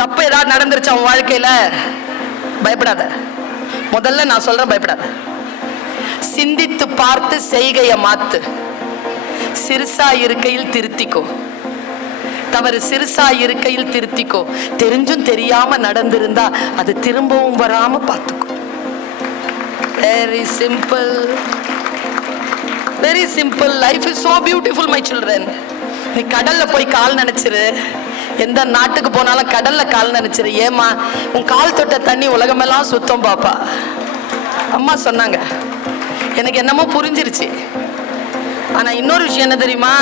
தப்பு ஏதாவது நடந்துருச்சு அவன் வாழ்க்கையில? பயப்படாத. முதல்ல நான் சொல்றேன் பயப்படாத. சிந்தித்து பார்த்து செய்கைய மாத்து. சிறுசா இருக்கையில் திருத்திக்கோ. தவறு சிறுசா இருக்கையில் திருத்திக்கோ. தெரிஞ்சும் தெரியாம நடந்திருந்தா அது திரும்பவும் வராம பார்த்துக்கோ. Very simple very simple life is so beautiful my children நீ கடல்ல போய் கால் நினைச்சிரு. எந்த நாட்டுக்கு போனாலும் கடல்ல கால் நினைச்சிரு. ஏமா உன் கால் தொட்ட தண்ணி உலகமெல்லாம் சுத்தம் பாப்பா. அம்மா சொன்னாங்க. எனக்கு என்னமோ புரிஞ்சிருச்சு. ஆனா இன்னொரு விஷயம் என்ன தெரியுமா?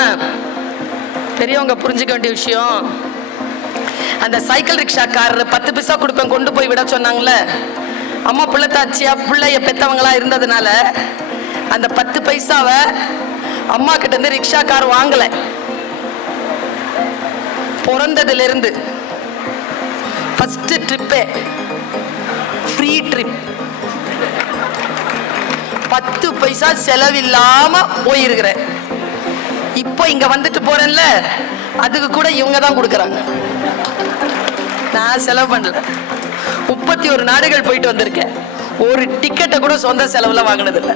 பெரியவங்க புரிஞ்சுக்க வேண்டிய விஷயம். அந்த சைக்கிள் ரிக்ஷாக்காரர் பத்து பைசா கொடுப்பேன் கொண்டு போய் விட சொன்னாங்களே அம்மா பிள்ளை தாச்சியா பிள்ளைய பெத்தவங்களா இருந்ததுனால அந்த பத்து பைசாவை அம்மா கிட்ட இருந்து ரிக்ஷாக்கார் வாங்கலை. பிறந்ததுலேருந்து ஃபஸ்ட்டு ட்ரிப்பே ஃப்ரீ ட்ரிப் பத்து பைசா செலவில்லாமல் போயிருக்கிறேன். இப்போ இங்கே வந்துட்டு போகிறேன்ல அதுக்கு கூட இவங்க தான் கொடுக்குறாங்க. நான் செலவு பண்ணல. முப்பத்தி ஒரு நாடுகள் போயிட்டு வந்திருக்கேன். ஒரு டிக்கெட்டை கூட சொந்த செலவில் வாங்கினதில்லை.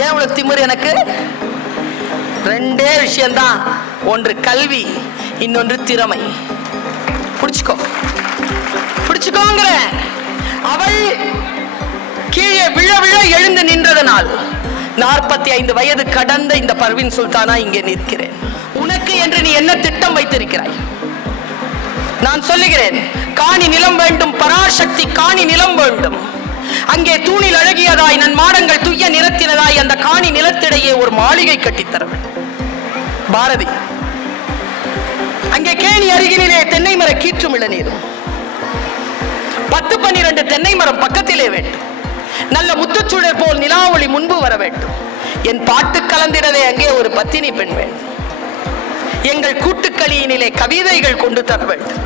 ஏன் இவ்வளவு திமிரு எனக்கு? ரெண்டே விஷயம்தான். ஒன்று கல்வி இன்னொன்று திறமை. பிடிச்சிக்கோ. பிடிச்சுக்கோங்கிற. அவள் கீழே விழ விழ எழுந்து நின்றதனால் நாற்பத்தி ஐந்து வயது கடந்த இந்த பர்வின் சுல்தானா இங்கே நிற்கிறேன். உனக்கு என்று நீ என்ன திட்டம் வைத்திருக்கிறாய்? நான் சொல்லுகிறேன் காணி நிலம் வேண்டும் பராசக்தி காணி நிலம் வேண்டும். அங்கே தூணில் அழகியதாய் நன் மாடங்கள் துய்ய நிறத்தினதாய் அந்த காணி நிலத்திடையே ஒரு மாளிகை கட்டித்தர வேண்டும் பாரதி அங்கே கேணி அருகிலே தென்னை மர கீற்றும் இளநீரும். பத்து பன்னிரண்டு தென்னை மரம் பக்கத்திலே வேண்டும். நல்ல முத்துச்சூழல் போல் நிலாவொளி முன்பு வர வேண்டும். என் பாட்டு கலந்திடவே அங்கே ஒரு பத்தினி பெண் வேண்டும். எங்கள் கூட்டுக்களியினிலே கவிதைகள் கொண்டு தர வேண்டும்.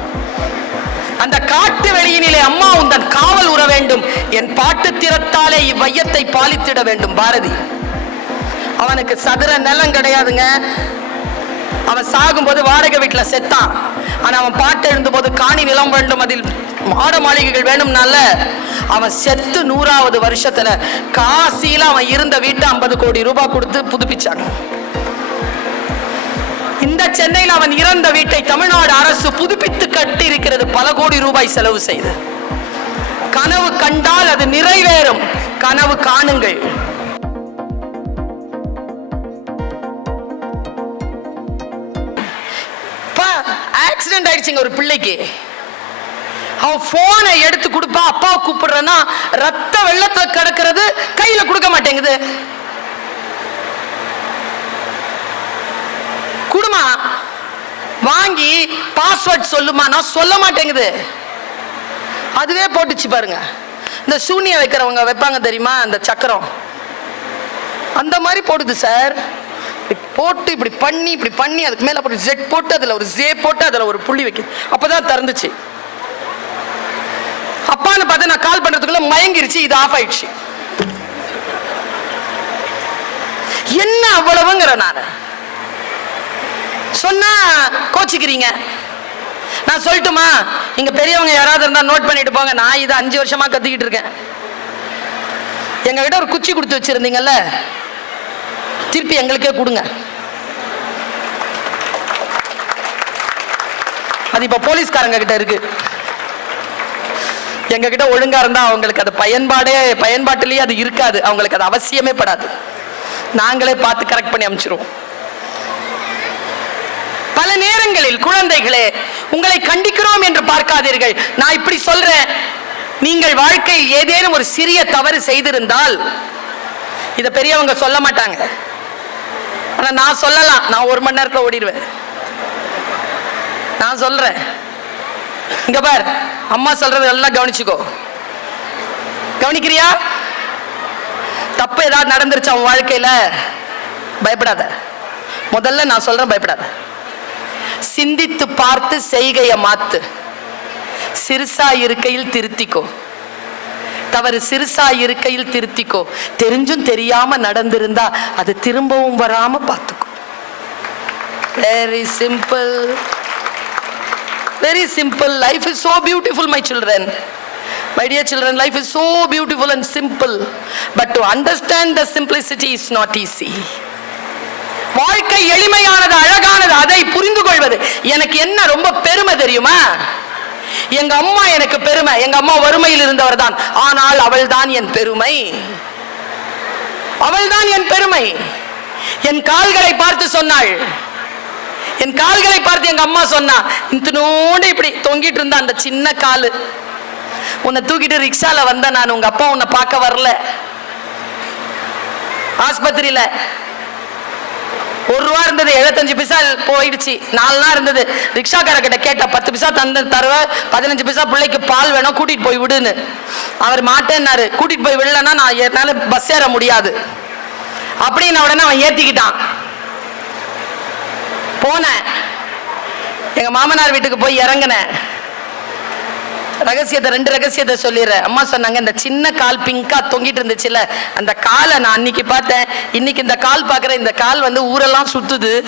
அந்த காட்டு வெளியினிலே அம்மா உந்தன் காவல் உற வேண்டும். என் பாட்டு திறத்தாலே இவ்வையத்தை பாலித்திட வேண்டும் பாரதி. அவனுக்கு சதுர நிலம் கிடையாதுங்க. அவன் சாகும்போது வாடகை வீட்டில் செத்தான். ஆனால் அவன் பாட்டு எழுந்தபோது காணி நிலம் வேண்டும் அதில் மாட மாளிகைகள் வேணும்னால அவன் செத்து நூறாவது வருஷத்துல காசியில் அவன் இருந்த வீட்டை ஐம்பது கோடி ரூபாய் கொடுத்து புதுப்பிச்சாங்க. இந்த சென்னையில் அவன் இறந்த வீட்டை தமிழ்நாடு அரசு புதுப்பித்து கட்டி இருக்கிறது பல கோடி ரூபாய் செலவு செய்து. கனவு கண்டால் அது நிறைவேறும். கனவு காணுங்கள். ஆக்சிடென்ட் ஆயிடுச்சுங்க ஒரு பிள்ளைக்கு. அவன் போனை எடுத்து கொடுப்பா அப்பா கூப்பிடுறேன்னா ரத்த வெள்ளத்துல கிடக்கிறது கையில கொடுக்க மாட்டேங்குது. குடுமா? வாங்கி பாஸ்வேர்ட் சொல்லுமா? நான் சொல்ல மாட்டேங்குது. அதுவே போட்டுச்சு பாருங்க. இந்த சூனியம் வைக்கிறவங்க வைப்பாங்க தெரியுமா? அந்த சக்கரம். அந்த மாதிரி போடுது சார். போட்டு இப்படி பண்ணி இப்படி பண்ணி அதுக்கு மேல அப்புறம் ஜெட் போட்டு அதுல ஒரு ஜே போட்டு அதுல ஒரு புள்ளி வைக்க. அப்போ தான் திறந்துச்சு. அப்பான்னு பார்த்து நான் கால் பண்ணுறதுக்குள்ள மயங்கிருச்சு இது ஆஃப் ஆயிடுச்சு. என்ன அவ்வளவுங்கிற நான்? சொன்னா கோச்சிக்கிறீங்க. நான் சொல்லட்டுமா? இங்க பெரியவங்க யாராவது இருந்தா நோட் பண்ணிட்டு போங்க. நான் இதை அஞ்சு வருஷமா கத்துக்கிட்டு இருக்கேன். எங்க கிட்ட ஒரு குச்சி கொடுத்து வச்சிருந்தீங்கல்ல? திருப்பி எங்களுக்கே கொடுங்க. அது இப்ப போலீஸ்காரங்க கிட்ட இருக்கு. எங்க கிட்ட ஒழுங்கா இருந்தா அவங்களுக்கு அது பயன்பாடே பயன்பாட்டிலேயே அது இருக்காது. அவங்களுக்கு அது அவசியமே படாது. நாங்களே பார்த்து கரெக்ட் பண்ணி அமைச்சிருவோம். பல நேரங்களில் குழந்தைகளே உங்களை கண்டிக்கிறோம் என்று பார்க்காதீர்கள். நான் இப்படி சொல்றேன். நீங்கள் வாழ்க்கையில் ஏதேனும் ஒரு சிறிய தவறு செய்திருந்தால் இதை பெரியவங்க சொல்ல மாட்டாங்க. ஆனா நான் சொல்லலாம். நான் ஒரு மணி நேரத்தில் ஓடிடுவேன். நான் சொல்றேன். இங்க பார். அம்மா சொல்றது எல்லாம் கவனிச்சுக்கோ. கவனிக்கிறியா? தப்பு ஏதாவது நடந்துருச்சு அவன் வாழ்க்கையில? பயப்படாத. முதல்ல நான் சொல்றேன் பயப்படாத. சிந்தித்து பார்த்து செய்கைய மாத்து. சிறுசா இருக்கையில் திருத்திக்கோ. தவறு சிறுசா இருக்கையில் திருத்திக்கோ தெரிஞ்சும் தெரியாம நடந்திருந்தா அது திரும்பவும் வராம பார்த்துக்கோ very simple very simple life is so beautiful my children My dear children, life is so beautiful and simple. But to understand the simplicity is not easy. வாழ்க்கை எளிமையானது அழகானது அதை புரிந்து கொள்வது எனக்கு என்ன ரொம்ப பெருமை தெரியுமா எங்க அம்மா எனக்கு பெருமை. எங்க அம்மா வறுமையில் இருந்தவர் தான் ஆனால் அவள் தான் என் பெருமை. அவள் தான் என் பெருமை. என் கால்களை பார்த்து சொன்னாள். என் கால்களை பார்த்து எங்க அம்மா சொன்னா இத்தினோண்டு இப்படி தொங்கிட்டு இருந்த அந்த சின்ன காலு. உன்னை தூக்கிட்டு ரிக்ஷால வந்த நான். உங்க அப்பா உன்னை பார்க்க வரல. ஆஸ்பத்திரியில ஒரு ரூபா இருந்தது எழுபத்தஞ்சு பைசா போயிடுச்சு. நாலு நாள் இருந்தது. ரிக்ஷாக்கார கிட்ட கேட்ட பத்து பைசா தந்து தருவ பதினஞ்சு பைசா பிள்ளைக்கு பால் வேணும் கூட்டிட்டு போய் விடுன்னு. அவர் மாட்டேன்னாரு. கூட்டிட்டு போய் விடலன்னா நான் என்னால பஸ் ஏற முடியாது. அப்படின்னு உடனே அவன் ஏத்திக்கிட்டான். போனேன். எங்க மாமனார் வீட்டுக்கு போய் இறங்கினேன். ரகசியத்தை ரெண்டு ரகசியத்தை சொல்லிடுறேன். அம்மா சொன்னாங்க இந்த சின்ன கால் பிங்கா தொங்கிட்டு இருந்துச்சுல அந்த காலை நான் அன்னைக்கு பார்த்தேன். இன்னைக்கு இந்த கால் பார்க்குற இந்த கால் வந்து ஊரெல்லாம் சுத்துது.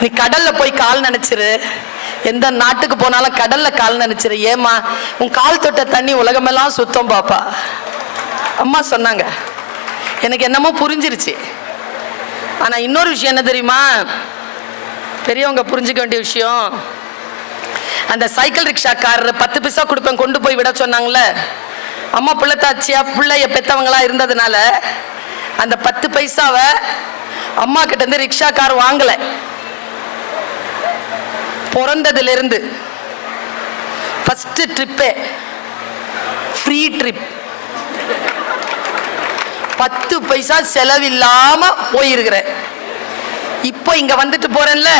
நீ கடல்ல போய் கால் நினைச்சிரு. எந்த நாட்டுக்கு போனாலும் கடல்ல கால் நினைச்சிரு. ஏமா உன் கால் தொட்ட தண்ணி உலகமெல்லாம் சுத்தம் பாப்பா. அம்மா சொன்னாங்க. எனக்கு என்னமோ புரிஞ்சிருச்சு. ஆனா இன்னொரு விஷயம் என்ன தெரியுமா? பெரியவங்க புரிஞ்சுக்க வேண்டிய விஷயம். அந்த சைக்கிள் ரிக்ஷாக்காரர் பத்து பைசா கொடுப்பேன் கொண்டு போய் விட சொன்னாங்கல்ல. அம்மா பிள்ளைத்தாச்சியா பிள்ளைய பெத்தவங்களா இருந்ததுனால அந்த பத்து பைசாவை அம்மா கிட்ட இருந்து ரிக்ஷாக்கார் வாங்கல. பிறந்ததுலேருந்து ஃபர்ஸ்ட் ட்ரிப்பே ஃப்ரீ ட்ரிப் பத்து பைசா செலவில்லாம போயிருக்கிறேன். இப்போ இங்க வந்துட்டு போறேன்ல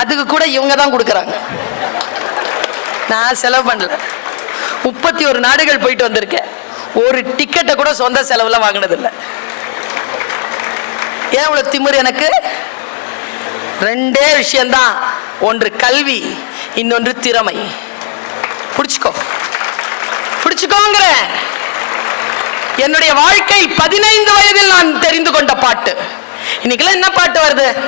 அதுக்கு கூட இவங்க தான் கொடுக்குறாங்க. நான் செலவு பண்ணல. முப்பத்தி ஒரு நாடுகள் போயிட்டு வந்திருக்கேன். ஒரு டிக்கெட்டை கூட சொந்த செலவில் வாங்கினதில்லை. ஏன் இவ்வளோ திமிர் எனக்கு? ரெண்டே விஷயந்தான் ஒன்று கல்வி இன்னொன்று திறமை. பிடிச்சிக்கோ. பிடிச்சிக்கோங்கிற என்னுடைய வாழ்க்கை பதினைந்து வயதில் நான் தெரிந்து கொண்ட பாட்டு. இன்னைக்கெல்லாம் என்ன பாட்டு வருது?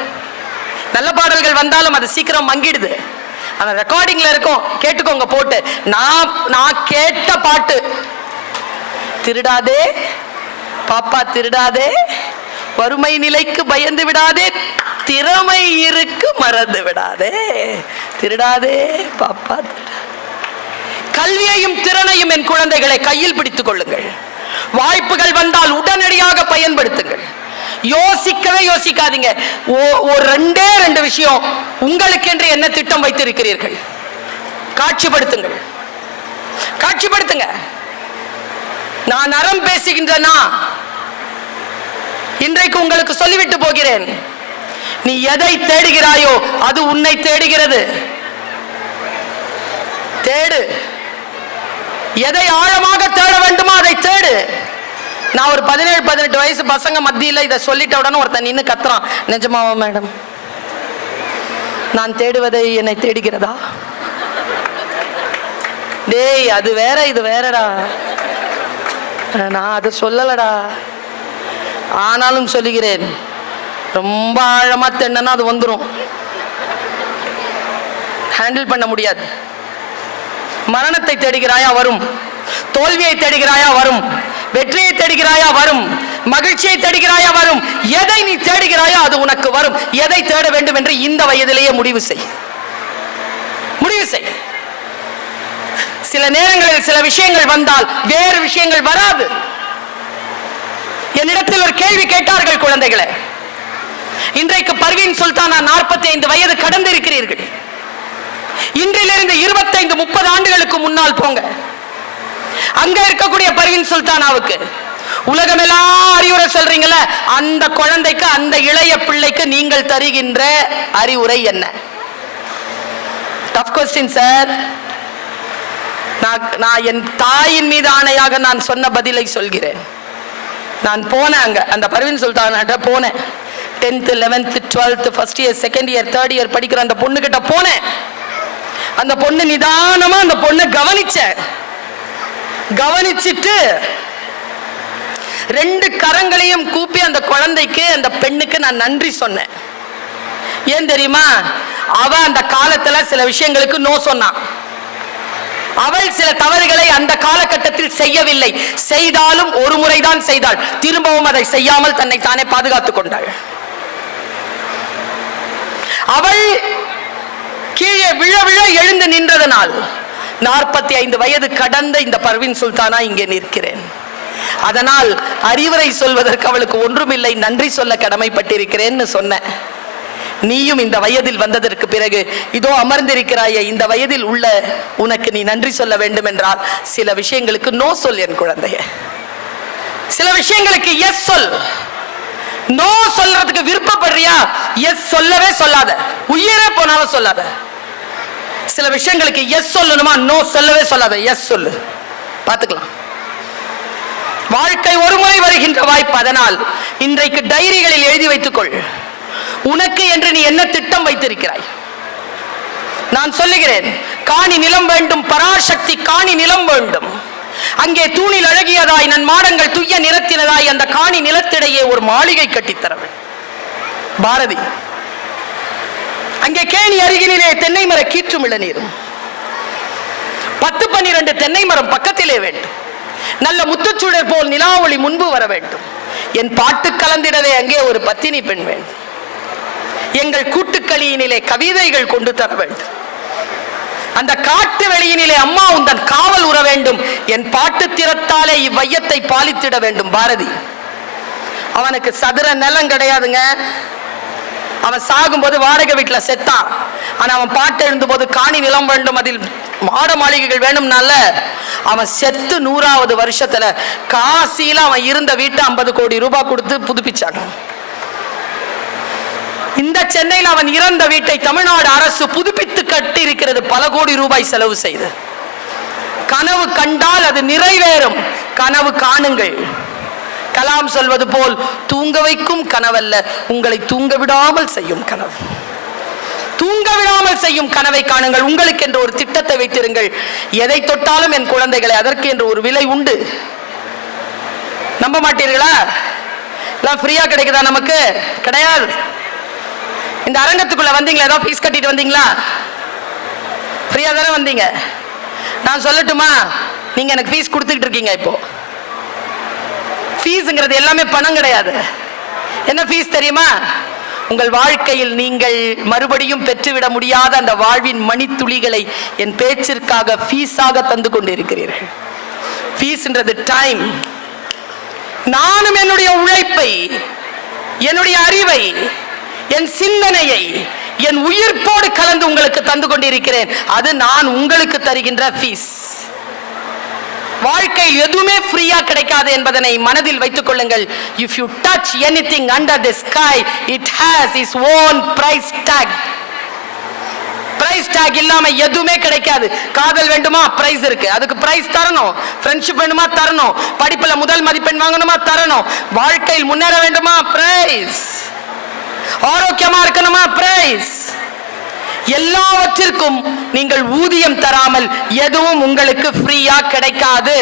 நல்ல பாடல்கள் வந்தாலும் அது சீக்கிரம் மங்கிடுது. அந்த ரெக்கார்டிங்ல இருக்கும். கேட்டுக்கோங்க போட்டு. நான் நான் கேட்ட பாட்டு. திருடாதே பாப்பா திருடாதே வறுமை நிலைக்கு பயந்து விடாதே திறமை இருக்கு மறந்து விடாதே. திருடாதே பாப்பா கல்வியையும் திறனையும் என் குழந்தைகளை கையில் பிடித்துக் கொள்ளுங்கள். வாய்ப்புகள் வந்தால் உடனடியாக பயன்படுத்துங்கள். யோசிக்கவே யோசிக்காதீங்க. ஓ- ஒரு ரெண்டே ரெண்டு விஷயம். உங்களுக்கென்று என்ன திட்டம் வைத்திருக்கிறீர்கள்? காட்சிப்படுத்துங்கள். காட்சிப்படுத்துங்க. நான் அறம் பேசுகின்றனா? இன்றைக்கு உங்களுக்கு சொல்லிவிட்டு போகிறேன். நீ எதை தேடுகிறாயோ அது உன்னை தேடுகிறது. தேடு. எதை ஆழமாக தேட வேண்டுமோ அதை தேடு. நான் ஒரு பதினேழு பதினெட்டு வயசு பசங்க மத்தியில் இதை சொல்லிட்ட உடனே ஒருத்தன் நின்று கத்துறான். நிஜமாவா மேடம்? நான் தேடுவதை என்னை தேடுகிறதா? டேய் அது வேற இது வேறடா. நான் அதை சொல்லலடா. ஆனாலும் சொல்லுகிறேன். ரொம்ப ஆழமா தென்னா அது வந்துடும் ஹேண்டில் பண்ண முடியாது. மரணத்தை தேடுகிறாயா வரும். தோல்வியை தேடுகிறாயா வரும். வெற்றியை தேடுகிறாயா வரும் மகிழ்ச்சியை தேடுகிறாயா வரும் எதை நீ தேடுகிறாயோ அது உனக்கு வரும். எதை தேட வேண்டும் என்று இந்த வயதிலேயே முடிவு செய். முடிவு செய். சில நேரங்களில் சில விஷயங்கள் வந்தால் வேறு விஷயங்கள் வராது. என்னிடத்தில் ஒரு கேள்வி கேட்டார்கள் குழந்தைகளை. இன்றைக்கு பர்வீன் சுல்தானா நாற்பத்தி ஐந்து வயது கடந்து இருக்கிறீர்கள் இன்றிலிருந்து இருபத்தைந்து முப்பது ஆண்டுகளுக்கு முன்னால் போங்க. அங்க இருக்கக்கூடிய பர்வீன் சுல்தானாவுக்கு. உலகமெல்லாம் அறிவுரை சொல்றீங்கள அந்த குழந்தைக்கு அந்த இளைய பிள்ளைக்கு நீங்கள் தருகின்ற அறிவுரை என்ன? டஃப் கொஸ்டின் சார் நான் நான் என் தாயின் மீது ஆணையாக நான் சொன்ன பதிலை சொல்கிறேன். நான் போனேன் அங்க அந்த பர்வீன் சுல்தான்கிட்ட போனேன். Tenth eleventh twelfth first year second year third year படிக்கிற அந்த பொண்ணுகிட்ட போனேன். அந்த பொண்ணு நிதானமா அந்த பொண்ணை கவனிச்சேன். கவனிச்சிட்டு ரெண்டு கரங்களையும் கூப்பி அந்த குழந்தைக்கு அந்த பெண்ணுக்கு நான் நன்றி சொன்னேன். ஏன் தெரியுமா? அவ அந்த காலத்துல சில விஷயங்களுக்கு நோ சொன்னான். அவள் சில தவறுகளை அந்த காலகட்டத்தில் செய்யவில்லை. செய்தாலும் ஒரு முறைதான் செய்தாள். திரும்பவும் அதை செய்யாமல் தன்னை தானே பாதுகாத்துக் கொண்டாள். அவள் கீழே விழ விழ எழுந்து நின்றதனால் நாற்பத்தி ஐந்து வயது கடந்த இந்த பர்வின் சுல்தானா இங்கே நிற்கிறேன். அதனால் அறிவுரை சொல்வதற்கு அவளுக்கு ஒன்றுமில்லை நன்றி சொல்ல கடமைப்பட்டிருக்கிறேன்னு சொன்னேன். நீயும் இந்த வயதில் வந்ததற்கு பிறகு இதோ அமர்ந்திருக்கிறாயே இந்த வயதில் உள்ள உனக்கு நீ நன்றி சொல்ல வேண்டும் என்றால் சில விஷயங்களுக்கு நோ சொல் என் குழந்தைய. சில விஷயங்களுக்கு எஸ் சொல். நோ சொல்றதுக்கு விருப்பப்படுறியா? எஸ் சொல்லவே சொல்லாத. உயிரே போனாலும் சொல்லாத. சில விஷயங்களுக்கு எஸ் சொல்லணுமா? நோ சொல்லவே சொல்லாத. எஸ் சொல்லு. பார்த்துக்கலாம். வாழ்க்கை ஒரு முறை வருகின்ற வாய்ப்பு. அதனால் இன்றைக்கு டைரிகளில் எழுதி வைத்துக்கொள். உனக்கு என்று நீ என்ன திட்டம் வைத்திருக்கிறாய்? நான் சொல்லுகிறேன் காணி நிலம் வேண்டும் பராசக்தி காணி நிலம் வேண்டும். அங்கே தூணில் அழகியதாய் நன் மாடங்கள் துய்ய நிறத்தினதாய் அந்த காணி நிலத்திடையே ஒரு மாளிகை கட்டித்தர பாரதி அங்கே கேணி அருகினிலே தென்னை மர கீற்றும் இளநீரும். பத்து பன்னிரண்டு தென்னை மரம் பக்கத்திலே வேண்டும். நல்ல முத்துச்சுடர் போல் நிலாவொளி முன்பு வர வேண்டும். என் பாட்டு கலந்திடவே அங்கே ஒரு பத்தினி பெண் வேண்டும். எங்கள் கூட்டுக்களியினிலே கவிதைகள் கொண்டு தர வேண்டும். அந்த காட்டு வெளியினிலே அம்மா உந்தன் காவல் உற வேண்டும். என் பாட்டு திறத்தாலே இவ்வையத்தை பாலித்திட வேண்டும் பாரதி. அவனுக்கு சதுர நிலம் கிடையாதுங்க. அவன் சாகும்போது வாடகை வீட்டில் செத்தான். ஆனால் அவன் பாட்டு எழுந்தும்போது காணி நிலம் வேண்டும் அதில் மாட மாளிகைகள் வேணும்னால அவன் செத்து நூறாவது வருஷத்துல காசியில அவன் இருந்த வீட்டை ஐம்பது கோடி ரூபாய் கொடுத்து புதுப்பிச்சாங்க. இந்த சென்னையில் அவன் இறந்த வீட்டை தமிழ்நாடு அரசு புதுப்பித்து கட்டி இருக்கிறது பல கோடி ரூபாய் செலவு செய்து. கனவு கண்டால் அது நிறைவேறும். கனவு காணுங்கள். கலாம் சொல்வது போல் தூங்க வைக்கும் கனவல்ல உங்களை தூங்க விடாமல் செய்யும் கனவு. தூங்க விடாமல் செய்யும் கனவை காணுங்கள். உங்களுக்கு என்று ஒரு திட்டத்தை வைத்திருங்கள். எதை தொட்டாலும் என் குழந்தைகளை அதற்கு என்று ஒரு விலை உண்டு. நம்ப மாட்டீர்களா? எல்லாம் ஃப்ரீயா கிடைக்குதா நமக்கு? கிடையாது. இந்த அரங்கத்துக்குள்ள வந்தீங்களா? ஏதோ ஃபீஸ் கட்டிட்டு வந்தீங்களா? ஃப்ரீயா தானே வந்தீங்க. நான் சொல்லட்டுமா? நீங்க எனக்கு ஃபீஸ் கொடுத்துக்கிட்டு இருக்கீங்க இப்போ. ஃபீஸுங்கிறது எல்லாமே பணம் கிடையாது. என்ன ஃபீஸ் தெரியுமா? உங்கள் வாழ்க்கையில் நீங்கள் மறுபடியும் பெற்றுவிட முடியாத அந்த வாழ்வின் மணித்துளிகளை என் பேச்சிற்காக ஃபீஸாக தந்து கொண்டிருக்கிறீர்கள். ஃபீஸ்ன்றது டைம் நானும் என்னுடைய உழைப்பை என்னுடைய அறிவை என் சிந்தனையை என் உயிர்ப்போடு கலந்து உங்களுக்கு தந்து கொண்டிருக்கிறேன். அது நான் உங்களுக்கு தருகின்ற ஃபீஸ் வாழ்க்கை எதுவுமே ஃப்ரீயா கிடைக்காது என்பதனை மனதில் வைத்துக் கொள்ளுங்கள். If you touch any thing under the sky it has is own price tag price tag இல்லாம எதுவுமே கிடைக்காது. காதல் வேண்டுமா? பிரைஸ் இருக்கு. அதுக்கு பிரைஸ் தரணும். ஃப்ரெண்ட்ஷிப் வேண்டுமா? தரணும். படிப்புல முதல் மதிப்பெண் வாங்கணுமா? தரணும். வாழ்க்கையில் முன்னேற வேண்டுமா? பிரைஸ் ஆரோக்கியமா இருக்கணுமா? பிரைஸ் எல்லாவற்றிற்கும் நீங்கள் ஊதியம் தராமல் எதுவும் உங்களுக்கு ஃப்ரீயா கிடைக்காது.